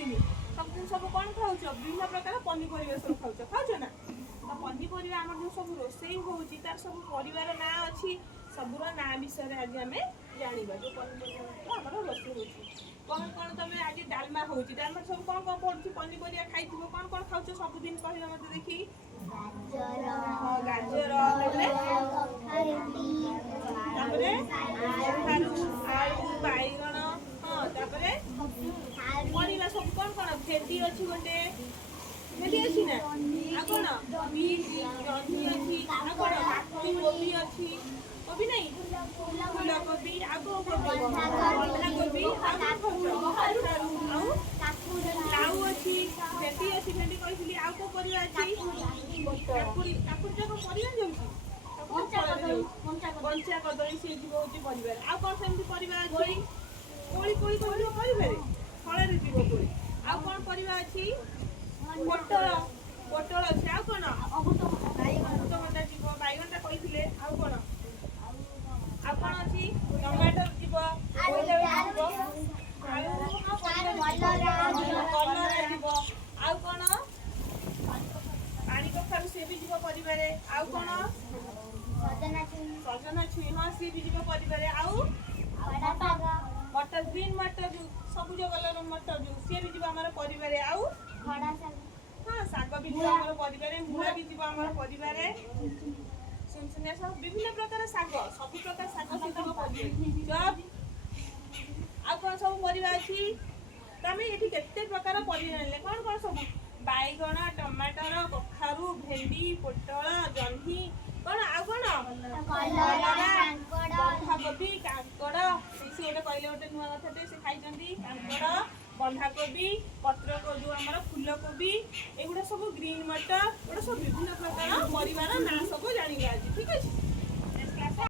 ସବୁଦିନ ସବୁ କ'ଣ ଖାଉଛ ବିଭିନ୍ନ ପ୍ରକାର ପନିପରିବା ସବୁ ଖାଉଛ ନା ତ ପନିପରିବା ଆମର ଯେଉଁ ସବୁ ରୋଷେଇ ହେଉଛି ତାର ସବୁ ପରିବାର ନାଁ ଅଛି ସବୁର ନାଁ ବିଷୟରେ ଆଜି ଆମେ ଜାଣିବା ଯେଉଁ ପନିପରିବା ଆମର ରୋଷେଇ ହେଉଛି କ'ଣ କ'ଣ ତମେ ଆଜି ଡାଲମା ହେଉଛି ଡାଲମା ସବୁ କ'ଣ କ'ଣ ପଡ଼ୁଛି ପନିପରିବା ଖାଇଥିବ କ'ଣ କ'ଣ ଖାଉଛ ସବୁଦିନ କହିବ ମୋତେ ଦେଖି ଗାଜର ତାପରେ କଖାରୁ ଆଳୁ ବାଇଗଣ ହଁ ତାପରେ ପରିବା ସବୁ କ'ଣ କ'ଣ ଭେଣ୍ଡି ଅଛି ଗୋଟେ ଭେଣ୍ଡି ଅଛି ନା ଆଉ କ'ଣ ଜହ୍ନି ଅଛି ଆଉ କ'ଣ କୋବି ଅଛି କୋବି ନାହିଁ ଫୁଲକୋବି ଆଉ ବନ୍ଧାକୋବି ଆଉ ଲାଉ ଅଛି ଭେଣ୍ଡି କହିଥିଲି ଆଉ କୋଉ ପରିବା ଅଛି କାକୁଡ଼ି ଯାକ ପରିବା ଯାଉଛି କଞ୍ଚା କଦଳୀ ସିଏ ଯିବ ହେଉଛି ପରିବାରେ ଆଉ କ'ଣ ସେମିତି ପରିବା ଅଛି କୋଳି ପରିବାରେ ଫଳରେ ଯିବ କୋଳି ଆଉ କ'ଣ ପରିବା ଅଛି ପୋଟଳ ଅଛି ଆଉ କ'ଣ ଅମୃତଭଣ୍ଡା ଯିବ ବାଇଗଣଟା କହିଥିଲେ ଆଉ କ'ଣ ଅଛି ଟମାଟୋ ଯିବ କଲରା ଯିବ ଆଉ କ'ଣ ପାଣି କଖାରୁ ସିଏ ବି ଯିବ ପରିବାରେ ଆଉ କ'ଣ ସଜନା ଛୁଇଁ ହଁ ସିଏ ବି ଯିବ ପରିବାରେ ଆଉ ମଟର ଗ୍ରୀନ୍ ମଟର ଯେଉଁ ସବୁଜ କଲର ମଟର ଯେଉଁ ସିଏ ବି ଯିବ ଆମର ପରିବାରେ ଆଉ ହଁ ଶାଗ ବି ଯିବ ଆମର ପରିବାରେ ମୂଳା ବି ଯିବ ଆମର ପରିବାରେ ସୁନସୁନିଆ ଶାଗ ବିଭିନ୍ନ ପ୍ରକାର ଶାଗ ସବୁ ପ୍ରକାର ଶାଗ ସେ ଯିବ ପରିବାରେ ଆଉ କ'ଣ ସବୁ ପରିବା ଅଛି ତମେ ଏଠି କେତେ ପ୍ରକାର ପରିବା ଆଣିଲେ କ'ଣ କ'ଣ ସବୁ ବାଇଗଣ ଟମାଟର କଖାରୁ ଭେଣ୍ଡି ପୋଟଳ ଜହ୍ନି କ'ଣ ଆଉ କ'ଣ ବନ୍ଧାକୋବି କାଙ୍କଡ଼ ସେ ଗୋଟେ କହିଲେ ଗୋଟେ ନୂଆ କଥାଟେ ସେ ଖାଇଛନ୍ତି କାଙ୍କଡ଼ ବନ୍ଧାକୋବି ଯେଉଁ ଆମର ଫୁଲକୋବି ଏଗୁଡ଼ା ସବୁ ଗ୍ରୀନ୍ ମଟର ଏଗୁଡ଼ା ସବୁ ବିଭିନ୍ନ ପ୍ରକାର ପରିବାର ନାଁ ସବୁ ଜାଣିବା ଆଜି ଠିକ୍ ଅଛି।